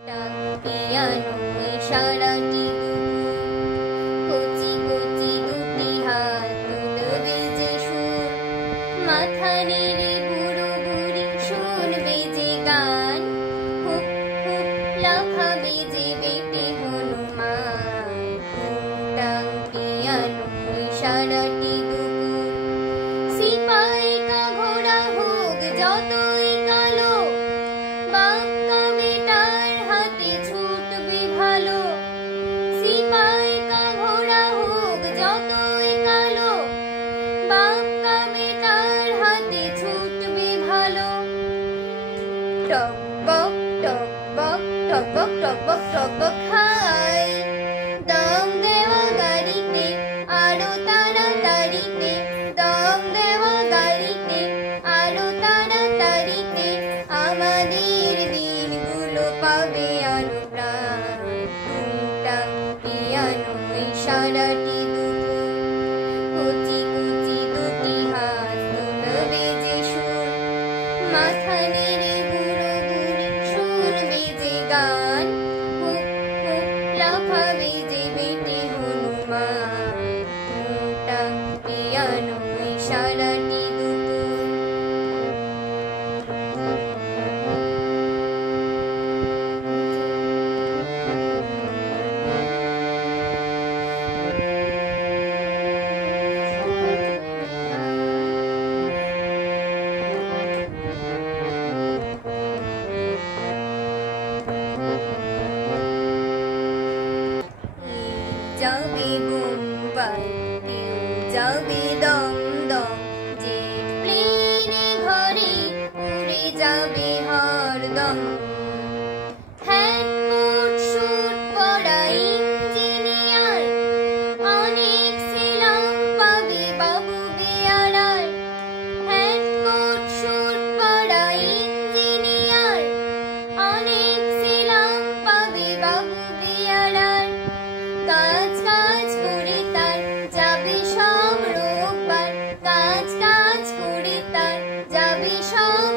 Piano সারাটি কচি কচি দুটি হাত তুলবে যে সুর, মাথা নেড়ে বুড়ো বুড়ি শুনবে যে গান, হুপ হুপ লাফাবে যে বেটে হনুমান। টুংটাং পিয়ানো সারাটি দুপুর, সিপাহি কা ঘোড়া হোক যতই কালো, বাঁকা বেটার হাতে ছুটবে ভালো। সিপাহি কা ঘোড়া হোক যতই কালো, বাঁকা বেটার হাতে ছুটবে ভালো। টক বক টক বক টক বক টক বক টক বক হাই, দম দেওয়া গাড়িতে আরো তাড়াতাড়িতে, দম দেওয়া গাড়িতে আরো তাড়াতাড়িতে, আমাদের দিনগুলো পাবে আরো প্রাণ। টুংটাং পিয়ানো সারাটি দুপুর, কচি কচি দুটি হাত তুলবে যে সুর, মাথা নেড়ে বুড়ো বুড়ি শুনবে যে গান, হুপ হুপ লাফাবে যে বেটে হনুমান। টুংটাং পিয়ানো সারাটি দুপুর। যাবে বোম্বাই, কেউ যাবে দমদম, জেট প্লেনে ঘরে উড়ে যাবে হরদম। হ্যাট কোট স্যুট পরা ইঞ্জিনিয়ার, অনেক সেলাম পাবে বাবু বেয়ারার। হ্যাট কোট স্যুট পরা ইঞ্জিনিয়ার, অনেক সেলাম পাবে বাবু বেয়ারার। কাজ কাজ করে তার যাবে সব রোববার, কাজ কাজ করে তার যাবে সব